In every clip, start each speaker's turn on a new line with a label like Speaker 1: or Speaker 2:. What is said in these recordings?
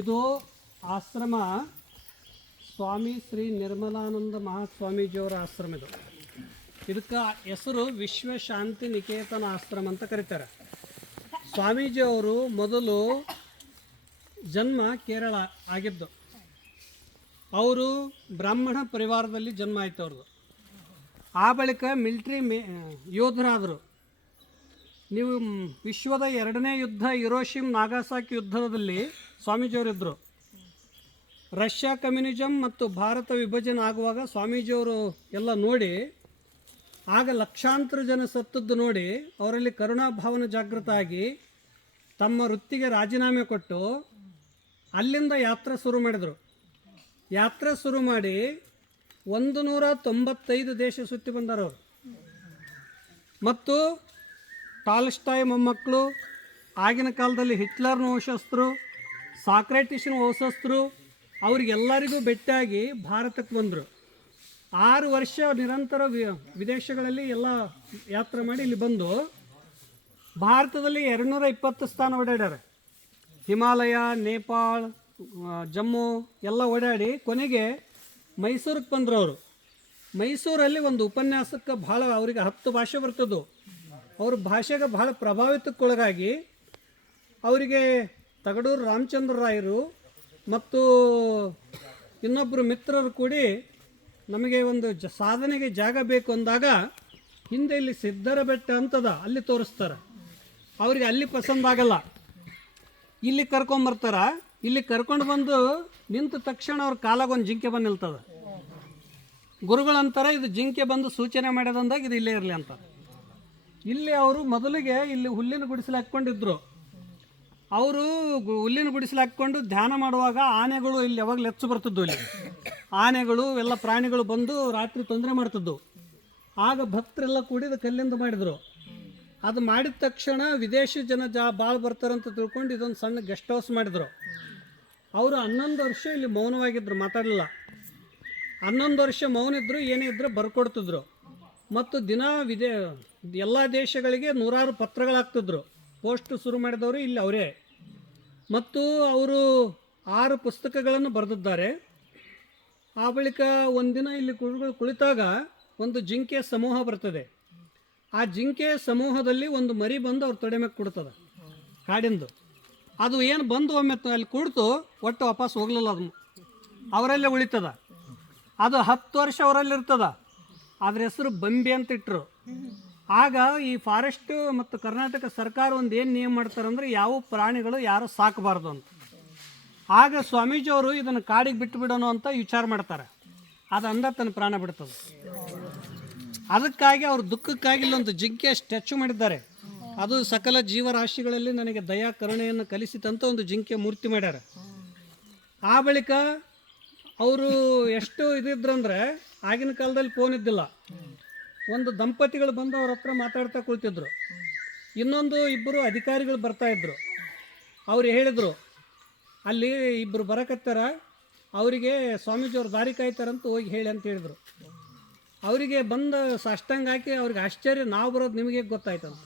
Speaker 1: ಇದು ಆಶ್ರಮ ಸ್ವಾಮಿ ಶ್ರೀ ನಿರ್ಮಲಾನಂದ ಮಹಾಸ್ವಾಮೀಜಿಯವರ ಆಶ್ರಮ ಇದು. ಇದಕ್ಕೆ ಹೆಸರು ವಿಶ್ವ ಶಾಂತಿ ನಿಕೇತನ ಆಶ್ರಮ ಅಂತ ಕರೀತಾರೆ. ಸ್ವಾಮೀಜಿಯವರು ಮೊದಲು ಜನ್ಮ ಕೇರಳ ಆಗಿದ್ದು, ಅವರು ಬ್ರಾಹ್ಮಣ ಪರಿವಾರದಲ್ಲಿ ಜನ್ಮ ಆಯ್ತು ಅವ್ರದ್ದು. ಆ ಬಳಿಕ ಮಿಲ್ಟ್ರಿ ಮೇ, ಯೋಧರಾದರು. ನೀವು ವಿಶ್ವದ ಎರಡನೇ ಯುದ್ಧ ಇರೋಶಿಮ್ ನಾಗಾಸಾಕಿ ಯುದ್ಧದಲ್ಲಿ ಸ್ವಾಮೀಜಿಯವರಿದ್ದರು ರಷ್ಯಾ ಕಮ್ಯುನಿಸಮ್ ಮತ್ತು ಭಾರತ ವಿಭಜನೆ ಆಗುವಾಗ ಸ್ವಾಮೀಜಿಯವರು ಎಲ್ಲ ನೋಡಿ, ಆಗ ಲಕ್ಷಾಂತರ ಜನ ಸತ್ತದ್ದು ನೋಡಿ, ಅವರಲ್ಲಿ ಕರುಣಾಭಾವನೆ ಜಾಗೃತ ಆಗಿ ತಮ್ಮ ವೃತ್ತಿಗೆ ರಾಜೀನಾಮೆ ಕೊಟ್ಟು ಅಲ್ಲಿಂದ ಯಾತ್ರೆ ಶುರು ಮಾಡಿದರು. ಯಾತ್ರೆ ಶುರು ಮಾಡಿ ಒಂದು ನೂರ ತೊಂಬತ್ತೈದು ದೇಶ ಸುತ್ತಿ ಬಂದರವರು ಮತ್ತು ಟಾಲ್ಸ್ಟಾಯ್ ಮೊಮ್ಮಕ್ಕಳು, ಆಗಿನ ಕಾಲದಲ್ಲಿ ಹಿಟ್ಲರ್ನ ವಂಶಸ್ಥರು ಸಾಕ್ರೆಟಿಸ್ನ ವಂಶಸ್ಥರು ಅವ್ರಿಗೆಲ್ಲರಿಗೂ ಭೇಟಿಯಾಗಿ ಭಾರತಕ್ಕೆ ಬಂದರು. ಆರು ವರ್ಷ ನಿರಂತರ ವಿದೇಶಗಳಲ್ಲಿ ಎಲ್ಲ ಯಾತ್ರೆ ಮಾಡಿ ಇಲ್ಲಿ ಬಂದು ಭಾರತದಲ್ಲಿ ಎರಡುನೂರ ಇಪ್ಪತ್ತು ಸ್ಥಾನ ಓಡಾಡ್ಯಾರ. ಹಿಮಾಲಯ, ನೇಪಾಳ ಜಮ್ಮು ಎಲ್ಲ ಓಡಾಡಿ ಕೊನೆಗೆ ಮೈಸೂರಿಗೆ ಬಂದರು ಅವರು. ಮೈಸೂರಲ್ಲಿ ಒಂದು ಉಪನ್ಯಾಸಕ್ಕೆ ಭಾಳ ಅವರಿಗೆ ಹತ್ತು ಭಾಷೆ ಬರ್ತದ್ದು. ಅವ್ರ ಭಾಷೆಗೆ ಭಾಳ ಪ್ರಭಾವಿತಕ್ಕೊಳಗಾಗಿ ಅವರಿಗೆ ತಗಡೂರು ರಾಮಚಂದ್ರ ರಾಯರು ಮತ್ತು ಇನ್ನೊಬ್ಬರು ಮಿತ್ರರು ಕೂಡಿ ನಮಗೆ ಒಂದು ಜ ಸಾಧನೆಗೆ ಜಾಗ ಬೇಕು ಅಂದಾಗ ಹಿಂದೆ ಇಲ್ಲಿ ಸಿದ್ಧರ ಬೆಟ್ಟ ಅಂತದ ಅಲ್ಲಿ ತೋರಿಸ್ತಾರೆ. ಅವ್ರಿಗೆ ಅಲ್ಲಿ ಪಸಂದ್ ಆಗಲ್ಲ. ಇಲ್ಲಿ ಕರ್ಕೊಂಬರ್ತಾರ ಇಲ್ಲಿ ಕರ್ಕೊಂಡು ಬಂದು ನಿಂತ ತಕ್ಷಣ ಅವ್ರ ಕಾಲಾಗೊಂದು ಜಿಂಕೆ ಬಂದು ನಿಲ್ತದ. ಗುರುಗಳಂತಾರೆ ಇದು ಜಿಂಕೆ ಬಂದು ಸೂಚನೆ ಮಾಡೋದಂದಾಗ ಇದು ಇಲ್ಲೇ ಇರಲಿ ಅಂತ. ಇಲ್ಲಿ ಅವರು ಮೊದಲಿಗೆ ಇಲ್ಲಿ ಹುಲ್ಲಿನ ಗುಡಿಸಲು ಹಾಕ್ಕೊಂಡಿದ್ರು. ಅವರು ಹುಲ್ಲಿನ ಗುಡಿಸಲು ಹಾಕ್ಕೊಂಡು ಧ್ಯಾನ ಮಾಡುವಾಗ ಆನೆಗಳು ಇಲ್ಲಿ ಯಾವಾಗಲೂ ಹೆಚ್ಚು ಬರ್ತಿದ್ವು ಇಲ್ಲಿ. ಆನೆಗಳು, ಎಲ್ಲ ಪ್ರಾಣಿಗಳು ಬಂದು ರಾತ್ರಿ ತೊಂದರೆ ಮಾಡ್ತಿದ್ದು ಆಗ ಭಕ್ತರೆಲ್ಲ ಕೂಡಿದ ಕಲ್ಲಿಂದ ಮಾಡಿದರು. ಅದು ಮಾಡಿದ ತಕ್ಷಣ ವಿದೇಶಿ ಜನ ಜಾ ಭಾಳ ಬರ್ತಾರಂತ ತಿಳ್ಕೊಂಡು ಇದೊಂದು ಸಣ್ಣ ಗೆಸ್ಟ್ ಹೌಸ್ ಮಾಡಿದರು. ಅವರು ಹನ್ನೊಂದು ವರ್ಷ ಇಲ್ಲಿ ಮೌನವಾಗಿದ್ದರು ಮಾತಾಡಲಿಲ್ಲ. ಹನ್ನೊಂದು ವರ್ಷ ಮೌನ ಇದ್ದರು ಏನೇ ಇದ್ದರೂ ಬರ್ಕೊಡ್ತಿದ್ರು. ಮತ್ತು ದಿನ ವಿದೇ ಎಲ್ಲ ದೇಶಗಳಿಗೆ ನೂರಾರು ಪತ್ರಗಳಾಗ್ತಿದ್ರು ಪೋಸ್ಟ್ ಶುರು ಮಾಡಿದವರು ಇಲ್ಲಿ ಅವರೇ. ಮತ್ತು ಅವರು ಆರು ಪುಸ್ತಕಗಳನ್ನು ಬರೆದಿದ್ದಾರೆ. ಆ ಬಳಿಕ ಒಂದಿನ ಇಲ್ಲಿ ಕುಳಿತಾಗ ಒಂದು ಜಿಂಕೆ ಸಮೂಹ ಬರ್ತದೆ. ಆ ಜಿಂಕೆ ಸಮೂಹದಲ್ಲಿ ಒಂದು ಮರಿ ಬಂದು ಅವ್ರು ತೊಡೆ ಮೇಲೆ ಕೊಡ್ತದೆ, ಕಾಡಿಂದು. ಅದು ಏನು ಬಂದು ಒಮ್ಮೆ ಅಲ್ಲಿ ಕುಡಿತು ಒಟ್ಟು ವಾಪಸ್ ಹೋಗ್ಲಿಲ್ಲ ಅದನ್ನು. ಅವರಲ್ಲೇ ಉಳಿತದ. ಅದು ಹತ್ತು ವರ್ಷ ಅವರಲ್ಲಿ ಇರ್ತದ ಅದ್ರ ಹೆಸರು ಬಂಬಿ ಅಂತ ಇಟ್ಟರು ಆಗ ಈ ಫಾರೆಸ್ಟ್ ಮತ್ತು ಕರ್ನಾಟಕ ಸರ್ಕಾರ ಒಂದು ಏನು ನಿಯಮ ಮಾಡ್ತಾರಂದ್ರೆ ಯಾವ ಪ್ರಾಣಿಗಳು ಯಾರು ಸಾಕಬಾರ್ದು ಅಂತ. ಆಗ ಸ್ವಾಮೀಜಿಯವರು ಇದನ್ನು ಕಾಡಿಗೆ ಬಿಟ್ಟು ಬಿಡೋಣ ಅಂತ ವಿಚಾರ ಮಾಡ್ತಾರೆ. ಅದು ಅಂದ ತನ್ನ ಪ್ರಾಣ ಬಿಡ್ತದೆ. ಅದಕ್ಕಾಗಿ ಅವ್ರ ದುಃಖಕ್ಕಾಗಿ ಇಲ್ಲೊಂದು ಜಿಂಕೆ ಸ್ಟ್ಯಾಚು ಮಾಡಿದ್ದಾರೆ. ಅದು ಸಕಲ ಜೀವರಾಶಿಗಳಲ್ಲಿ ನನಗೆ ದಯಾ ಕರುಣೆಯನ್ನು ಕಲಿಸಿತಂತ ಒಂದು ಜಿಂಕೆ ಮೂರ್ತಿ ಮಾಡ್ಯಾರ. ಆ ಬಳಿಕ ಅವರು ಎಷ್ಟು ಇದಿದ್ರಂದ್ರೆ ಆಗಿನ ಕಾಲದಲ್ಲಿ ಫೋನ್ ಇದ್ದಿಲ್ಲ. ಒಂದು ದಂಪತಿಗಳು ಬಂದು ಅವ್ರ ಹತ್ರ ಮಾತಾಡ್ತಾ ಕುಳಿತಿದ್ರು ಇನ್ನೊಂದು ಇಬ್ಬರು ಅಧಿಕಾರಿಗಳು ಬರ್ತಾ ಇದ್ರು. ಅವ್ರು ಹೇಳಿದರು, ಅಲ್ಲಿ ಇಬ್ಬರು ಬರಕತ್ತಾರ, ಅವರಿಗೆ ಸ್ವಾಮೀಜಿಯವ್ರು ದಾರಿ ಕಾಯ್ತಾರಂತ ಹೋಗಿ ಹೇಳಿ ಅಂತ ಹೇಳಿದರು. ಅವರಿಗೆ ಬಂದು ಸಾಷ್ಟಾಂಗ ಹಾಕಿ ಅವ್ರಿಗೆ ಆಶ್ಚರ್ಯ, ನಾವು ಬರೋದು ನಿಮಗೆ ಗೊತ್ತಾಯ್ತಂತ.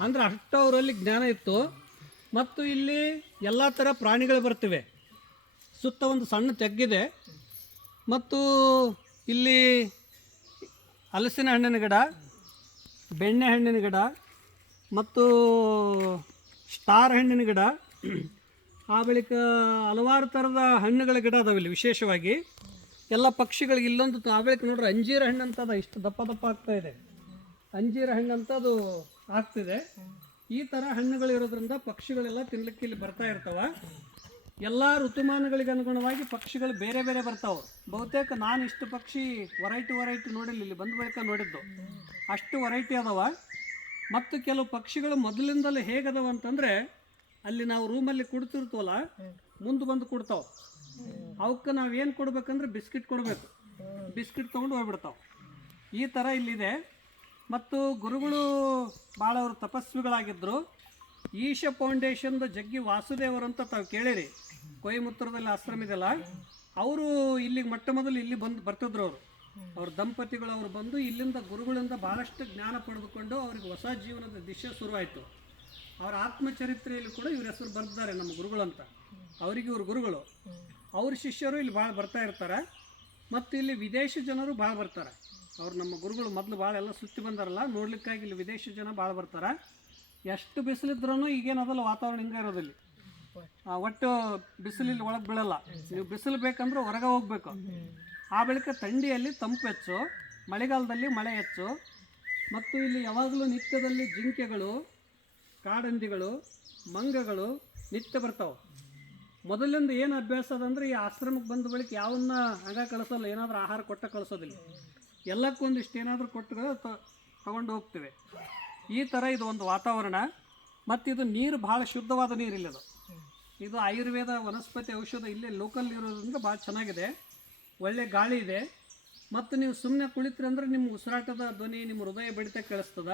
Speaker 1: ಅಂದ್ರೆ ಅಷ್ಟು ಅವರಲ್ಲಿ ಜ್ಞಾನ ಇತ್ತು. ಮತ್ತು ಇಲ್ಲಿ ಎಲ್ಲ ಥರ ಪ್ರಾಣಿಗಳು ಬರ್ತಿವೆ. ಸುತ್ತ ಒಂದು ಸಣ್ಣ ತೆಗ್ಗಿದೆ. ಮತ್ತು ಇಲ್ಲಿ ಹಲಸಿನ ಹಣ್ಣಿನ ಗಿಡ, ಬೆಣ್ಣೆ ಹಣ್ಣಿನ ಗಿಡ ಮತ್ತು ಸ್ಟಾರ್ ಹಣ್ಣಿನ ಗಿಡ. ಆ ಬಳಿಕ ಹಲವಾರು ಥರದ ಹಣ್ಣುಗಳ ಗಿಡ ಅದಾವೆ ಇಲ್ಲಿ ವಿಶೇಷವಾಗಿ. ಎಲ್ಲ ಪಕ್ಷಿಗಳಿಗೆ ಇಲ್ಲೊಂದು ಆ ಬಳಿಕ ನೋಡ್ರಿ ಅಂಜೀರ ಹಣ್ಣು ಅಂತ ಅದ, ಇಷ್ಟು ದಪ್ಪ ದಪ್ಪ ಆಗ್ತಾ ಇದೆ. ಅಂಜೀರ ಹಣ್ಣು ಅಂತ ಅದು ಆಗ್ತಿದೆ. ಈ ಥರ ಹಣ್ಣುಗಳು ಇರೋದ್ರಿಂದ ಪಕ್ಷಿಗಳೆಲ್ಲ ತಿನ್ಲಿಕ್ಕೆ ಇಲ್ಲಿ ಬರ್ತಾ ಇರ್ತಾವ. ಎಲ್ಲ ಋತುಮಾನಗಳಿಗೆ ಅನುಗುಣವಾಗಿ ಪಕ್ಷಿಗಳು ಬೇರೆ ಬೇರೆ ಬರ್ತಾವೆ. ಬಹುತೇಕ ನಾನು ಇಷ್ಟು ಪಕ್ಷಿ ವೆರೈಟಿ ವೆರೈಟಿ ನೋಡಿಲ್ಲ. ಇಲ್ಲಿ ಬಂದ ಬಳಿಕ ನೋಡಿದ್ದು. ಅಷ್ಟು ವೆರೈಟಿ ಅದಾವ. ಮತ್ತು ಕೆಲವು ಪಕ್ಷಿಗಳು ಮೊದಲಿಂದಲೇ ಹೇಗದವ ಅಂತಂದರೆ, ಅಲ್ಲಿ ನಾವು ರೂಮಲ್ಲಿ ಕುಡ್ತಿರ್ತೀವಲ್ಲ, ಮುಂದೆ ಬಂದು ಕೊಡ್ತಾವೆ. ಅವಕ್ಕೆ ನಾವು ಏನು ಕೊಡ್ಬೇಕಂದ್ರೆ ಬಿಸ್ಕಿಟ್ ಕೊಡಬೇಕು. ಬಿಸ್ಕಿಟ್ ತೊಗೊಂಡು ಹೋಗ್ಬಿಡ್ತಾವೆ. ಈ ಥರ ಇಲ್ಲಿದೆ. ಮತ್ತು ಗುರುಗಳು ಭಾಳ ಅವರು ತಪಸ್ವಿಗಳಾಗಿದ್ದರು ಈಶ ಫೌಂಡೇಶನ್ದ ಜಗ್ಗಿ ವಾಸುದೇವರು ಅಂತ ತಾವು ಕೇಳಿರಿ. ಕೊಯಮುತ್ತೂರದಲ್ಲಿ ಆಶ್ರಮ ಇದೆಯಲ್ಲ, ಅವರು ಇಲ್ಲಿಗೆ ಮೊಟ್ಟ ಮೊದಲು ಇಲ್ಲಿ ಬಂದು ಬರ್ತಿದ್ರು ಅವರು. ಅವ್ರ ದಂಪತಿಗಳು ಅವರು ಬಂದು ಇಲ್ಲಿಂದ ಗುರುಗಳಿಂದ ಭಾಳಷ್ಟು ಜ್ಞಾನ ಪಡೆದುಕೊಂಡು ಅವ್ರಿಗೆ ಹೊಸ ಜೀವನದ ದಿಶೆ ಶುರುವಾಯಿತು. ಅವರ ಆತ್ಮಚರಿತ್ರೆಯಲ್ಲಿ ಕೂಡ ಇವ್ರ ಹೆಸರು ಬರ್ತಿದ್ದಾರೆ ನಮ್ಮ ಗುರುಗಳಂತ ಅವರಿಗೆ ಇವ್ರ ಗುರುಗಳು. ಅವ್ರ ಶಿಷ್ಯರು ಇಲ್ಲಿ ಭಾಳ ಬರ್ತಾ ಇರ್ತಾರೆ. ಮತ್ತು ಇಲ್ಲಿ ವಿದೇಶಿ ಜನರು ಭಾಳ ಬರ್ತಾರೆ. ಅವ್ರು ನಮ್ಮ ಗುರುಗಳು ಮೊದಲು ಭಾಳ ಎಲ್ಲ ಸುತ್ತಿ ಬಂದಾರಲ್ಲ, ನೋಡ್ಲಿಕ್ಕಾಗಿ ಇಲ್ಲಿ ವಿದೇಶಿ ಜನ ಭಾಳ ಬರ್ತಾರೆ. ಎಷ್ಟು ಬಿಸಿಲಿದ್ರೂ ಈಗೇನದಲ್ಲ ವಾತಾವರಣ ಹಿಂಗೆ ಇರೋದಿಲ್ಲ. ಒಟ್ಟು ಬಿಸಿಲಿಲ್ಲಿ ಒಳಗೆ ಬೀಳಲ್ಲ. ನೀವು ಬಿಸಿಲು ಬೇಕಂದ್ರೆ ಹೊರಗೆ ಹೋಗ್ಬೇಕು. ಆ ಬೆಳಕ ಥಂಡಿಯಲ್ಲಿ ತಂಪು ಹೆಚ್ಚು, ಮಳೆಗಾಲದಲ್ಲಿ ಮಳೆ ಹೆಚ್ಚು, ಮತ್ತು ಇಲ್ಲಿ ಯಾವಾಗಲೂ ನಿತ್ಯದಲ್ಲಿ ಜಿಂಕೆಗಳು, ಕಾಡಂದಿಗಳು, ಮಂಗಗಳು ನಿತ್ಯ ಬರ್ತಾವೆ. ಮೊದಲಿಂದ ಏನು ಅಭ್ಯಾಸ ಅದಂದ್ರೆ ಈ ಆಶ್ರಮಕ್ಕೆ ಬಂದ ಬಳಿಕ ಯಾವನ್ನ ಹಂಗ ಕಳಿಸೋಲ್ಲ, ಏನಾದರೂ ಆಹಾರ ಕೊಟ್ಟ ಕಳಿಸೋದಿಲ್ಲ. ಎಲ್ಲಕ್ಕೊಂದಿಷ್ಟು ಏನಾದರೂ ಕೊಟ್ಟು ತಗೊಂಡು ಹೋಗ್ತೇವೆ. ಈ ಥರ ಇದು ಒಂದು ವಾತಾವರಣ, ಮತ್ತು ಇದು ನೀರು ಭಾಳ ಶುದ್ಧವಾದ ನೀರಿಲ್ಲ ಇಲ್ಲದು ಇದು ಆಯುರ್ವೇದ ವನಸ್ಪತಿ ಔಷಧ ಇಲ್ಲೇ ಲೋಕಲ್ ಇರೋದ್ರಿಂದ ಭಾಳ ಚೆನ್ನಾಗಿದೆ. ಒಳ್ಳೆ ಗಾಳಿ ಇದೆ. ಮತ್ತು ನೀವು ಸುಮ್ಮನೆ ಕುಳಿತ್ರಿ ಅಂದ್ರೆ ನಿಮ್ಮ ಉಸಿರಾಟದ ಧ್ವನಿ ನಿಮ್ಮ ಹೃದಯ ಬಡಿತ ಕೇಳಿಸ್ತದ.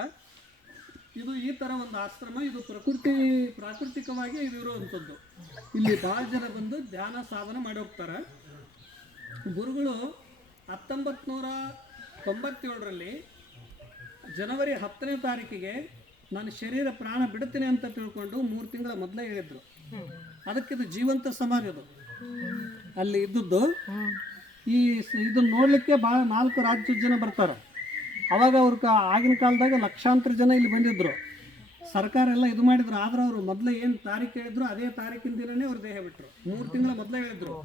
Speaker 1: ಇದು ಈ ಥರ ಒಂದು ಆಶ್ರಮ, ಇದು ಪ್ರಕೃತಿ, ಪ್ರಾಕೃತಿಕವಾಗಿ ಇದು ಇರುವಂಥದ್ದು ಇಲ್ಲಿ ಭಾಳ ಜನ ಬಂದು ಧ್ಯಾನ ಸಾಧನೆ ಮಾಡಿ ಹೋಗ್ತಾರೆ. ಗುರುಗಳು ಹತ್ತೊಂಬತ್ತು ನೂರ ತೊಂಬತ್ತೇಳರಲ್ಲಿ ಜನವರಿ ಹತ್ತನೇ ತಾರೀಕಿಗೆ ನಾನು ಶರೀರ ಪ್ರಾಣ ಬಿಡುತ್ತೇನೆ ಅಂತ ತಿಳ್ಕೊಂಡು ಮೂರು ತಿಂಗಳ ಮೊದಲೇ ಹೇಳಿದ್ರು. ಅದಕ್ಕಿದು ಜೀವಂತ ಸಮಾಧಿ ಅದು. ಅಲ್ಲಿ ಇದ್ದದ್ದು ಈ ಇದು ಇದನ್ನ ನೋಡ್ಲಿಕ್ಕೆ ಭಾಳ ನಾಲ್ಕು ರಾಜ್ಯದ ಜನ ಬರ್ತಾರೆ. ಅವಾಗ ಅವ್ರ ಆಗಿನ ಕಾಲದಾಗ ಲಕ್ಷಾಂತರ ಜನ ಇಲ್ಲಿ ಬಂದಿದ್ರು. ಸರ್ಕಾರ ಎಲ್ಲ ಇದು ಮಾಡಿದ್ರು. ಆದ್ರೆ ಅವರು ಮೊದಲೇ ಏನು ತಾರೀಕು ಹೇಳಿದ್ರು ಅದೇ ತಾರೀಕಿನ ದಿನನೇ ಅವ್ರು ದೇಹ ಬಿಟ್ಟರು ಮೂರು ತಿಂಗಳ ಮೊದಲೇ ಹೇಳಿದ್ರು.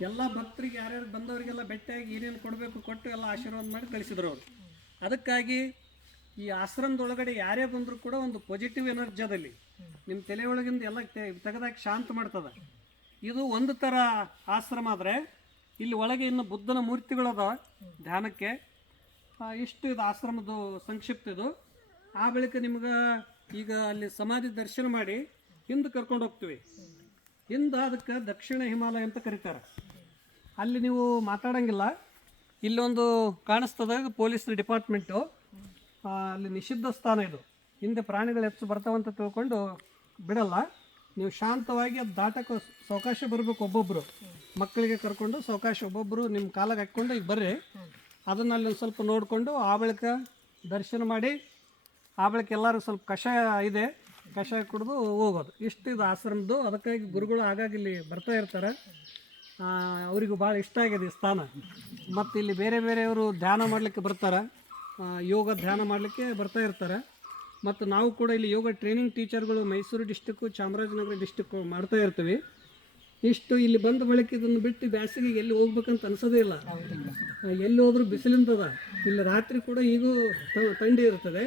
Speaker 1: ಎಲ್ಲ ಭಕ್ತರಿಗೆ ಯಾರ್ಯಾರು ಬಂದವರಿಗೆಲ್ಲ ಭೇಟಿಯಾಗಿ ಏನೇನು ಕೊಡಬೇಕು ಕೊಟ್ಟು ಎಲ್ಲ ಆಶೀರ್ವಾದ ಮಾಡಿ ಕಳಿಸಿದ್ರು ಅವರು. ಅದಕ್ಕಾಗಿ ಈ ಆಶ್ರಮದೊಳಗಡೆ ಯಾರೇ ಬಂದರೂ ಕೂಡ ಒಂದು ಪಾಸಿಟಿವ್ ಎನರ್ಜಿ ಅದಲ್ಲಿ ನಿಮ್ಮ ತಲೆ ಒಳಗಿಂದ ಎಲ್ಲ ತೆಗೆದಾಗ ಶಾಂತ ಮಾಡ್ತದೆ. ಇದು ಒಂದು ಥರ ಆಶ್ರಮ ಆದರೆ ಇಲ್ಲಿ ಒಳಗೆ ಇನ್ನು ಬುದ್ಧನ ಮೂರ್ತಿಗಳದ ಧ್ಯಾನಕ್ಕೆ ಇಷ್ಟು ಇದು ಆಶ್ರಮದ ಸಂಕ್ಷಿಪ್ತ ಇದು. ಆ ಬಳಿಕ ನಿಮ್ಗೆ ಈಗ ಅಲ್ಲಿ ಸಮಾಧಿ ದರ್ಶನ ಮಾಡಿ ಹಿಂದೆ ಕರ್ಕೊಂಡು ಹೋಗ್ತೀವಿ. ಹಿಂದೆ ಅದಕ್ಕೆ ದಕ್ಷಿಣ ಹಿಮಾಲಯ ಅಂತ ಕರೀತಾರೆ. ಅಲ್ಲಿ ನೀವು ಮಾತಾಡಂಗಿಲ್ಲ. ಇಲ್ಲೊಂದು ಕಾಣಿಸ್ತದ ಪೊಲೀಸ್ ಡಿಪಾರ್ಟ್ಮೆಂಟು ಅಲ್ಲಿ ನಿಷಿದ್ಧ ಸ್ಥಾನ ಇದು. ಹಿಂದೆ ಪ್ರಾಣಿಗಳು ಹೆಚ್ಚು ಬರ್ತಾವಂತ ತಿಳ್ಕೊಂಡು ಬಿಡಲ್ಲ. ನೀವು ಶಾಂತವಾಗಿ ಅದು ದಾಟಕ್ಕೆ ಸಾವಕಾಶ ಬರಬೇಕು ಒಬ್ಬೊಬ್ಬರು ಮಕ್ಕಳಿಗೆ ಕರ್ಕೊಂಡು ಸಾವಕಾಶ ಒಬ್ಬೊಬ್ಬರು ನಿಮ್ಮ ಕಾಲಾಗ ಹಾಕ್ಕೊಂಡು ಈಗ ಬರ್ರಿ. ಅದನ್ನು ಅಲ್ಲಿ ಒಂದು ಸ್ವಲ್ಪ ನೋಡಿಕೊಂಡು ಆ ಬಳಿಕ ದರ್ಶನ ಮಾಡಿ, ಆ ಬಳಿಕ ಎಲ್ಲರೂ ಸ್ವಲ್ಪ ಕಷಾಯ ಇದೆ, ಕಷಾಯ ಕುಡಿದು ಹೋಗೋದು. ಇಷ್ಟು ಇದು ಆಶ್ರಮದ್ದು. ಅದಕ್ಕಾಗಿ ಗುರುಗಳು ಆಗಾಗ ಇಲ್ಲಿ ಬರ್ತಾ ಇರ್ತಾರೆ. ಅವರಿಗೂ ಭಾಳ ಇಷ್ಟ ಆಗಿದೆ ಈ ಸ್ಥಾನ. ಮತ್ತು ಇಲ್ಲಿ ಬೇರೆ ಬೇರೆಯವರು ಧ್ಯಾನ ಮಾಡಲಿಕ್ಕೆ ಬರ್ತಾರೆ. ಯೋಗ ಧ್ಯಾನ ಮಾಡಲಿಕ್ಕೆ ಬರ್ತಾ ಇರ್ತಾರೆ. ಮತ್ತು ನಾವು ಕೂಡ ಇಲ್ಲಿ ಯೋಗ ಟ್ರೈನಿಂಗ್ ಟೀಚರ್ಗಳು ಮೈಸೂರು ಡಿಸ್ಟಿಕ್ಕು ಚಾಮರಾಜನಗರ ಡಿಸ್ಟಿಕ್ಕು ಮಾಡ್ತಾ ಇರ್ತೀವಿ. ಇಷ್ಟು ಇಲ್ಲಿ ಬಂದ ಬಳಿಕ ಇದನ್ನು ಬಿಟ್ಟು ಬ್ಯಾಸಿಗೆಗೆ ಎಲ್ಲಿ ಹೋಗ್ಬೇಕಂತ ಅನ್ಸೋದೇ ಇಲ್ಲ. ಎಲ್ಲಿ ಹೋದ್ರೂ ಬಿಸಿಲಿಂದದ ಇಲ್ಲಿ ರಾತ್ರಿ ಕೂಡ ಈಗೂ ತಂಡಿ ಇರ್ತದೆ.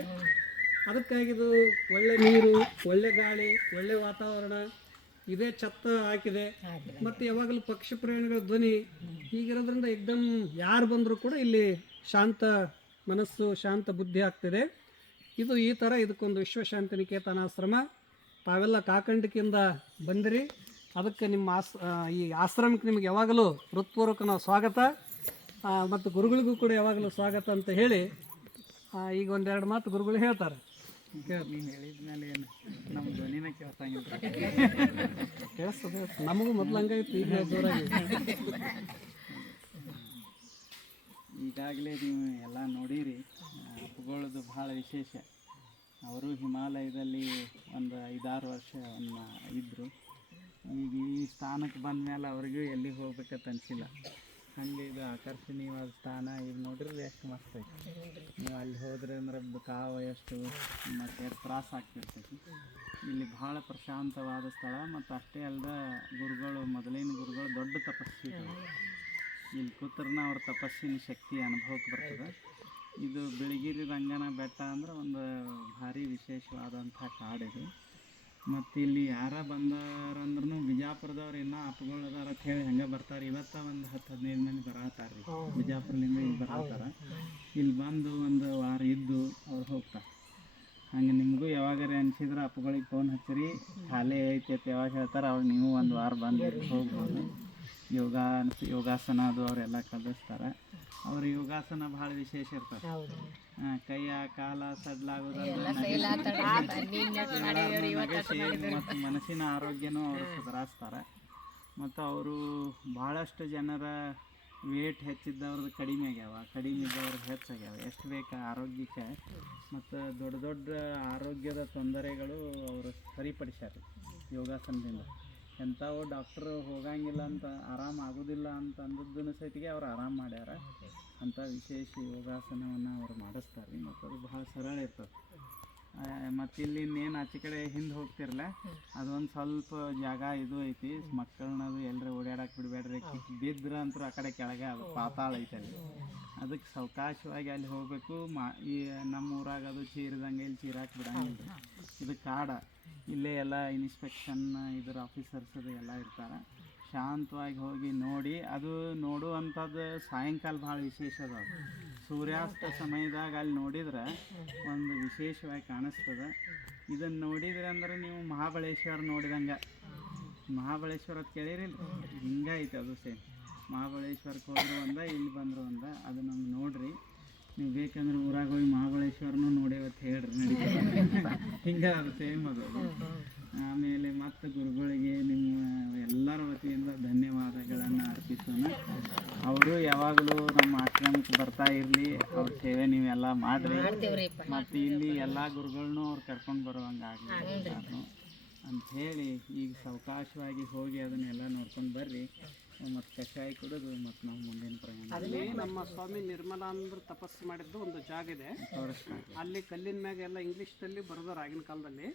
Speaker 1: ಅದಕ್ಕಾಗಿದು ಒಳ್ಳೆ ನೀರು, ಒಳ್ಳೆ ಗಾಳಿ, ಒಳ್ಳೆ ವಾತಾವರಣ, ಇದೇ ಛತ್ತ ಹಾಕಿದೆ. ಮತ್ತು ಯಾವಾಗಲೂ ಪಕ್ಷಿ ಪ್ರಾಣಿಗಳ ಧ್ವನಿ, ಹೀಗಿರೋದ್ರಿಂದ ಎಕ್ದಮ್ ಯಾರು ಬಂದರೂ ಕೂಡ ಇಲ್ಲಿ ಶಾಂತ ಮನಸ್ಸು ಶಾಂತ ಬುದ್ಧಿ ಆಗ್ತದೆ. ಇದು ಈ ಥರ ಇದಕ್ಕೊಂದು ವಿಶ್ವಶಾಂತಿ ನಿಕೇತನಾಶ್ರಮ ತಾವೆಲ್ಲ ಕಾಕಂಡಿಕೆಯಿಂದ ಬಂದಿರಿ. ಅದಕ್ಕೆ ನಿಮ್ಮ ಆಸ್ ಈ ಆಶ್ರಮಕ್ಕೆ ನಿಮಗೆ ಯಾವಾಗಲೂ ಹೃತ್ಪೂರ್ವಕ ನಾವು ಸ್ವಾಗತ. ಮತ್ತು ಗುರುಗಳಿಗೂ ಕೂಡ ಯಾವಾಗಲೂ ಸ್ವಾಗತ ಅಂತ ಹೇಳಿ ಈಗ ಒಂದೆರಡು ಮಾತು ಗುರುಗಳು ಹೇಳ್ತಾರೆ.
Speaker 2: ನೀನು ಹೇಳಿದ್ಮೇಲೆ ಏನು? ನಮ್ಮ ಧ್ವನಿನ ಕೇಳ್ತಂಗಿಲ್ಲ
Speaker 1: ಕೇಳಿಸ್ತದೆ ನಮಗೂ ಮೊದಲು ಹಂಗಾಯ್ತು ಈಗ
Speaker 2: ಈಗಾಗಲೇ ನೀವು ಎಲ್ಲ ನೋಡಿರಿ ಹಬ್ಬಗಳದ್ದು ಭಾಳ ವಿಶೇಷ. ಅವರು ಹಿಮಾಲಯದಲ್ಲಿ ಒಂದು ಐದಾರು ವರ್ಷ ಇದ್ದರು ಈಗ ಈ ಸ್ಥಾನಕ್ಕೆ ಬಂದ ಮೇಲೆ ಅವ್ರಿಗೂ ಎಲ್ಲಿಗೆ ಹೋಗ್ಬೇಕಂತ ಅನಿಸಿಲ್ಲ. ಹಂಗೆ ಇದು ಆಕರ್ಷಣೀಯವಾದ ಸ್ಥಾನ. ಈಗ ನೋಡಿದ್ರೆ ಎಷ್ಟು ಮಸ್ತ್ ಐತಿ. ನೀವು ಅಲ್ಲಿ ಹೋದ್ರೆ ಅಂದ್ರೆ ಕಾವು ಎಷ್ಟು ಮತ್ತೆ ತ್ರಾಸ ಆಗ್ತಿರ್ತೈತಿ. ಇಲ್ಲಿ ಭಾಳ ಪ್ರಶಾಂತವಾದ ಸ್ಥಳ. ಮತ್ತು ಅಷ್ಟೇ ಅಲ್ಲದೆ ಗುರುಗಳು, ಮೊದಲಿನ ಗುರುಗಳು ದೊಡ್ಡ ತಪಸ್ವಿಗಳು ಇಲ್ಲಿ ಕೂತ್ರನ ಅವ್ರ ತಪಸ್ಸಿನ ಶಕ್ತಿ ಅನುಭವಕ್ಕೆ ಬರ್ತದೆ. ಇದು ಬಿಳಿಗಿರಿ ರಂಗನ ಬೆಟ್ಟ ಅಂದ್ರೆ ಒಂದು ಭಾರಿ ವಿಶೇಷವಾದಂಥ ಕಾಡಿದು ಮತ್ತು ಇಲ್ಲಿ ಯಾರ ಬಂದಾರಂದ್ರೂ ಬಿಜಾಪುರದವ್ರು ಇನ್ನೂ ಅಪ್ಗೊಳ್ಳದಾರ ಅಂತ ಹೇಳಿ ಹಂಗೆ ಬರ್ತಾರೆ. ಇವತ್ತ ಒಂದು ಹತ್ತು ಹದಿನೈದು ಮಂದಿ ಬರತ್ತಾರ ರೀ ಬಿಜಾಪುರದಿಂದ ಇಲ್ಲಿ ಬರತ್ತಾರ ಇಲ್ಲಿ ಬಂದು ಒಂದು ವಾರ ಇದ್ದು ಅವ್ರು ಹೋಗ್ತಾರೆ. ಹಂಗೆ ನಿಮಗೂ ಯಾವಾಗಾರ ಅನಿಸಿದ್ರೆ ಅಪ್ಪಗಳಿಗೆ ಫೋನ್ ಹಚ್ಚಿರಿ. ಖಾಲಿ ಐತೆ ಅಂತ ಯಾವಾಗ ಹೇಳ್ತಾರೆ ಅವಾಗ ನೀವು ಒಂದು ವಾರ ಬಂದು ಹೋಗ್ಬೋದು. ಯೋಗ ಯೋಗಾಸನ ಅದು ಅವರೆಲ್ಲ ಕಲಿಸ್ತಾರೆ. ಅವ್ರ ಯೋಗಾಸನ ಭಾಳ ವಿಶೇಷ ಇರ್ತದೆ. ಕೈಯ ಕಾಲ ಸಡ್ಲಾಗೋದಲ್ಲ ಮತ್ತು ಮನಸ್ಸಿನ ಆರೋಗ್ಯನೂ ಅವರು ಸುಧಾರಿಸ್ತಾರೆ. ಮತ್ತು ಅವರು ಭಾಳಷ್ಟು ಜನರ ವೇಟ್ ಹೆಚ್ಚಿದ್ದವ್ರದ್ದು ಕಡಿಮೆ ಆಗ್ಯಾವ. ಕಡಿಮೆ ಇದ್ದವ್ರದ್ದು ಹೆಚ್ಚಾಗ್ಯಾವ ಎಷ್ಟು ಬೇಕು ಆರೋಗ್ಯಕ್ಕೆ ಮತ್ತು ದೊಡ್ಡ ದೊಡ್ಡ ಆರೋಗ್ಯದ ತೊಂದರೆಗಳು ಅವರು ಸರಿಪಡಿಸ್ಯಾರ ಯೋಗಾಸನದಿಂದ. ಎಂಥವು ಡಾಕ್ಟ್ರು ಹೋಗಂಗಿಲ್ಲ ಅಂತ ಆರಾಮ ಆಗೋದಿಲ್ಲ ಅಂತ ಅಂದದ್ದನ್ನು ಸಹಿತಿಗೆ ಅವ್ರು ಆರಾಮ ಮಾಡ್ಯಾರ. ಅಂಥ ವಿಶೇಷ ಯೋಗಾಸನವನ್ನು ಅವ್ರು ಮಾಡಿಸ್ತಾರೆ ಮತ್ತು ಅದು ಭಾಳ ಸರಳ ಇರ್ತದೆ. ಮತ್ತು ಇಲ್ಲಿ ಇನ್ನೇನು ಆಚೆ ಕಡೆ ಹಿಂದೆ ಹೋಗ್ತಿರಲ್ಲ ಅದೊಂದು ಸ್ವಲ್ಪ ಜಾಗ ಇದು ಐತಿ. ಮಕ್ಕಳನ್ನದು ಎಲ್ಲರೂ ಎಲ್ಲರ ಓಡಾಡಕ್ಕೆ ಬಿಡಬೇಡ್ರಿ. ಬಿದ್ದರೆ ಅಂತೂ ಆ ಕಡೆ ಕೆಳಗೆ ಅದು ಪಾತಾಳ ಐತೆ ಅಲ್ಲಿ. ಅದಕ್ಕೆ ಸಾವಕಾಶವಾಗಿ ಅಲ್ಲಿ ಹೋಗಬೇಕು. ಮಾ ಈ ನಮ್ಮ ಊರಾಗ ಅದು ಚೀರಿದಂಗೆ ಇಲ್ಲಿ ಚೀರಾಕ್ ಬಿಡಂಗಿಲ್ಲ ಇದು ಕಾಡ. ಇಲ್ಲೇ ಎಲ್ಲ ಇನ್ಸ್ಪೆಕ್ಷನ್ ಇದರ ಆಫೀಸರ್ಸ್ ಎಲ್ಲ ಇರ್ತಾರೆ. ಶಾಂತವಾಗಿ ಹೋಗಿ ನೋಡಿ, ಅದು ನೋಡುವಂಥದ್ದು ಸಾಯಂಕಾಲ ಭಾಳ ವಿಶೇಷ ಅದ ಸೂರ್ಯಾಸ್ತ ಸಮಯದಾಗ ಅಲ್ಲಿ ನೋಡಿದ್ರೆ ಒಂದು ವಿಶೇಷವಾಗಿ ಕಾಣಿಸ್ತದೆ. ಇದನ್ನು ನೋಡಿದ್ರೆ ಅಂದ್ರೆ ನೀವು ಮಹಾಬಳೇಶ್ವರ ನೋಡಿದಂಗೆ. ಮಹಾಬಳೇಶ್ವರ ಅದು ಕೇಳಿರಿಲ್ಲ ಹಿಂಗೈತೆ ಅದು ಸೇಮ್ ಮಹಾಬಳೇಶ್ವರಕ್ಕೆ ಹೋದ್ರು ಒಂದ, ಇಲ್ಲಿ ಬಂದರು ಒಂದ. ಅದು ನಮ್ಗೆ ನೋಡ್ರಿ. ನೀವು ಬೇಕಂದ್ರೆ ಊರಾಗ ಹೋಗಿ ನೋಡಿ ನೋಡೇವತ್ತು ಹೇಳ್ರಿ ನಡೀತದೆ ಹಿಂಗೆ ಸೇಮ್ ಅದು ಆಮೇಲೆ ಮತ್ತೆ ಗುರುಗಳಿಗೆ ನಿಮ್ಮ ಎಲ್ಲರ ವತಿಯಿಂದ ಧನ್ಯವಾದಗಳನ್ನು ಅರ್ಪಿಸೋಣ. ಅವರು ಯಾವಾಗಲೂ ನಮ್ಮ ಆಶ್ರಮಕ್ಕೆ ಬರ್ತಾ ಇರಲಿ ಅವ್ರ ಸೇವೆ ನೀವೆಲ್ಲ ಮಾಡಿರಿ. ಮತ್ತು ಇಲ್ಲಿ ಎಲ್ಲ ಗುರುಗಳನ್ನೂ ಅವ್ರು ಕರ್ಕೊಂಡು ಬರುವಂಗೆ ಆಗಲಿ. ಅಂತ ಹೇಳಿ ಈಗ ಸಾವಕಾಶವಾಗಿ ಹೋಗಿ ಅದನ್ನೆಲ್ಲ ನೋಡ್ಕೊಂಡು ಬರ್ರಿ. ಮತ್ತು ಕಷಾಯ ಕುಡಿದು ಮತ್ತು ನಾವು ಮುಂದಿನ ಪ್ರಯಾಣ.
Speaker 1: ಅಲ್ಲಿ ನಮ್ಮ ಸ್ವಾಮಿ ನಿರ್ಮಲಾನಂದ್ರ ತಪಸ್ಸು ಮಾಡಿದ್ದು ಒಂದು ಜಾಗ ಇದೆ. ಅಲ್ಲಿ ಕಲ್ಲಿನ ಮ್ಯಾಗ ಎಲ್ಲ ಇಂಗ್ಲೀಷ್ದಲ್ಲಿ ಬರೆದಾರ ಆಗಿನ ಕಾಲದಲ್ಲಿ.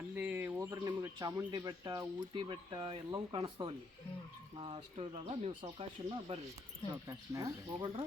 Speaker 1: ಅಲ್ಲಿ ಹೋದ್ರೆ ನಿಮಗೆ ಚಾಮುಂಡಿ ಬೆಟ್ಟ ಊಟಿ ಬೆಟ್ಟ ಎಲ್ಲವೂ ಕಾಣಿಸ್ತಾವ ಅಲ್ಲಿ. ಅಷ್ಟು ಇದಾವ ನೀವು ಸಾವಕಾಶನ ಬರ್ರಿ.
Speaker 2: ಸಾವಕಾಶನ
Speaker 1: ಹೋಗೋಣ್ರ?